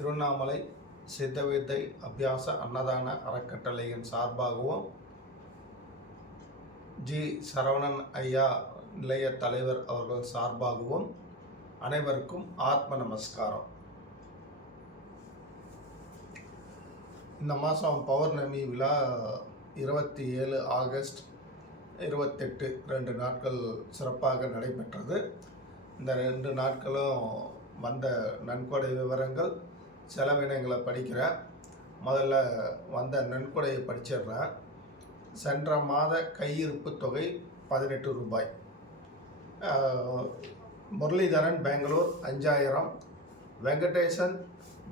திருவண்ணாமலை சித்தவித்தை அபியாச அன்னதான அறக்கட்டளையின் சார்பாகவும் ஜி சரவணன் ஐயா நிலைய தலைவர் அவர்கள் சார்பாகவும் அனைவருக்கும் ஆத்ம நமஸ்காரம். இந்த மாதம் பௌர்ணமி விழா 27 ஆகஸ்ட் 28 2 நாட்கள் சிறப்பாக நடைபெற்றது. இந்த 2 நாட்களும் வந்த நன்கொடை விவரங்கள், செலவினங்களை படிக்கிறேன். முதல்ல வந்த நன்கொடையை படிச்சிடுறேன். சென்ற மாத கையிருப்பு தொகை 18 ரூபாய். முரளிதரன் பெங்களூர் 5000, வெங்கடேசன்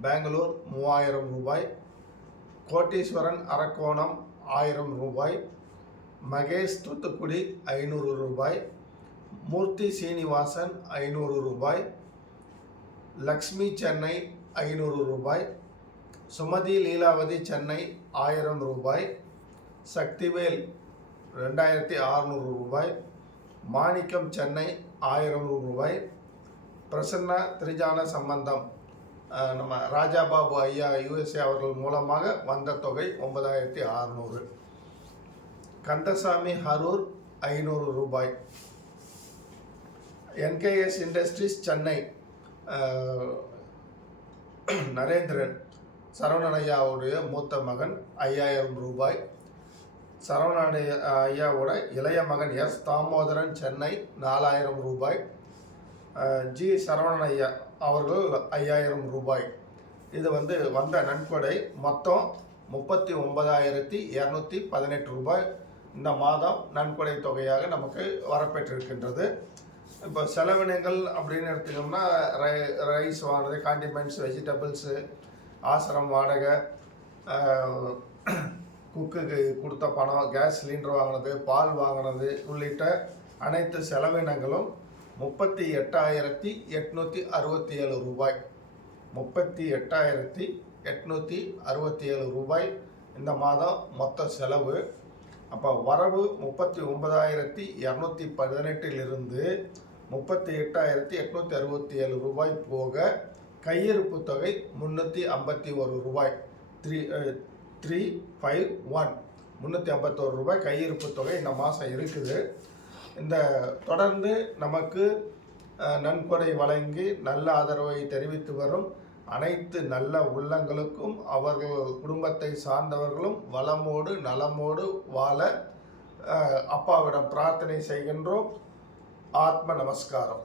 பெங்களூர் 3000 ரூபாய், கோட்டீஸ்வரன் அரக்கோணம் 1000 ரூபாய், மகேஷ் தூத்துக்குடி 500 ரூபாய், மூர்த்தி சீனிவாசன் 500 ரூபாய், லக்ஷ்மி சென்னை 500 ரூபாய், சுமதி லீலாவதி சென்னை 1000 ரூபாய், சக்திவேல் 2600 ரூபாய், மாணிக்கம் சென்னை 1000 ரூபாய், பிரசன்னா திரிஜான சம்பந்தம் நம்ம ராஜாபாபு ஐயா USA அவர்கள் மூலமாக வந்த தொகை 9600. கந்தசாமி ஹரூர் 500 ரூபாய், NKS இண்டஸ்ட்ரீஸ் சென்னை நரேந்திரன் சரவணன் ஐயாவுடைய மூத்த மகன் 5000 ரூபாய், சரவணன் ஐயாவோட இளைய மகன் S தாமோதரன் சென்னை 4000 ரூபாய், ஜி சரவணன் ஐயா அவர்கள் 5000 ரூபாய். இது வந்த நன்கொடை மொத்தம் 39,218 ரூபாய் இந்த மாதம் நன்கொடை தொகையாக நமக்கு வரப்பெற்றிருக்கின்றது. இப்போ செலவினங்கள் அப்படின்னு எடுத்துக்கோம்னா ரைஸ் வாங்கினது, காண்டிமெண்ட்ஸ், வெஜிடபிள்ஸு, ஆசிரம் வாடகை, குக்குக்கு கொடுத்த பணம், கேஸ் சிலிண்டர் வாங்கினது, பால் வாங்கினது உள்ளிட்ட அனைத்து செலவினங்களும் 38,867 ரூபாய். 38,867 ரூபாய் இந்த மாதம் மொத்த செலவு. அப்போ வரவு 39,218 38,867 ரூபாய் போக கையிருப்பு தொகை 351 ரூபாய். 351 ரூபாய் கையிருப்பு தொகை இந்த மாதம் இருக்குது. இந்த தொடர்ந்து நமக்கு நன்கொடை வழங்கி நல்ல ஆதரவை தெரிவித்து வரும் அனைத்து நல்ல உள்ளங்களுக்கும் அவர்கள் குடும்பத்தை சார்ந்தவர்களும் வளமோடு நலமோடு வாழ அப்பாவிடம் பிரார்த்தனை செய்கின்றோம். ஆத்ம நமஸ்காரம்.